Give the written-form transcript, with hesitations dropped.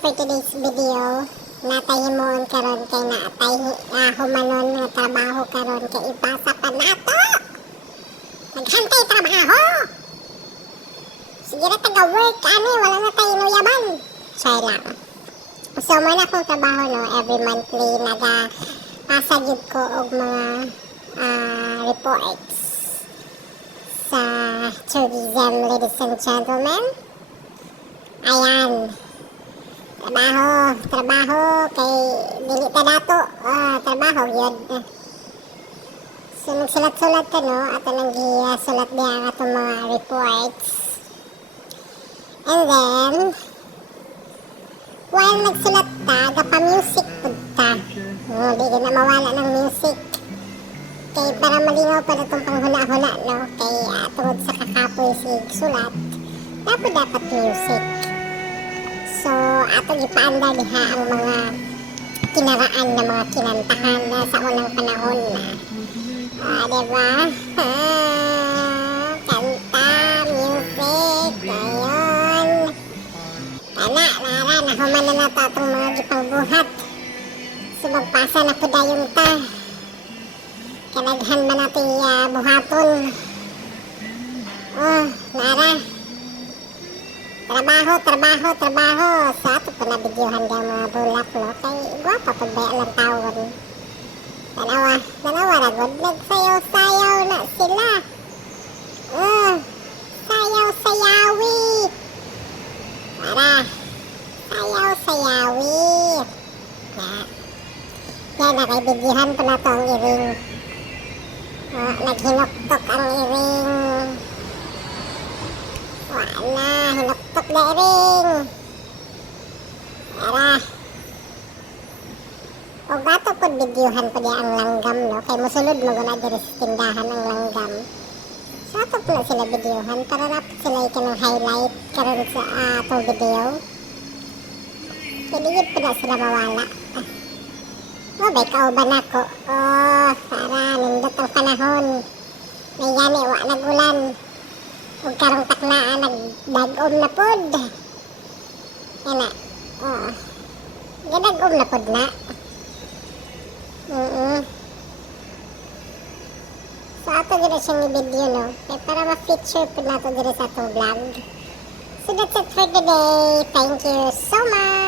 For today's video, natahimon karon kay naatay humanon nga trabaho karon kay ipasa pa nato. Naghantay trabaho. Sige na taga-work ani wala na tayo nuyaban. Try lang. So mo na akong trabaho no every monthly pasa gyud ko og mga reports sa tourism, ladies and gentlemen. Ayan. Trabaho kay dili ta dato trabaho yun. So nagsulat-sulat ka no ato nang gisulat diha ang atong mga reports. And then while nagsulat ta gapa-music pud ta. Di ka na mawala ng music. Kay para malingaw pa itong panghula-hula no kay tungod sa kakapoy si sulat dapat music. So, ato gipaandar diha ang mga kinaraan na mga kinantahan na sa unang panahon na. Diba? Kanta, music, ngayon. Nara, nahuman na nato itong mga gipangbuhat. So, magpasa na po dayon ta. Kanaghan ba natin buhaton? Nara. Trabaho. Sa ato po na videohan daw mga bulak, no? Kay guwapa pag baya lang tawon. Dalawa na good. Nagsayaw-sayaw na sila. Sayaw-sayawi. Para. Sayaw-sayawi. Yan, nakibigyan po na to ang iring. Naghinoktok ang iring. Wala, hinuktok na iring. Tara. O gato po videohan pa niya ang langgam, no? Kaya musulod mo guna diri sa tindahan ang langgam. So ato po na sila videohan para napot sila ikanang highlight karon sa atong video. Kaya digit po na sila mawala. Mabay kauban ako. Para nindot ang panahon. May gani, wala nagulan. Huwag karong taknaan, nagdagom na pod. Yan na. Nagdagom na pod na. So, ato gina siyang i-video, no? Kaya para ma-feature po na ito dito sa itong vlog. So, that's it for today. Thank you so much.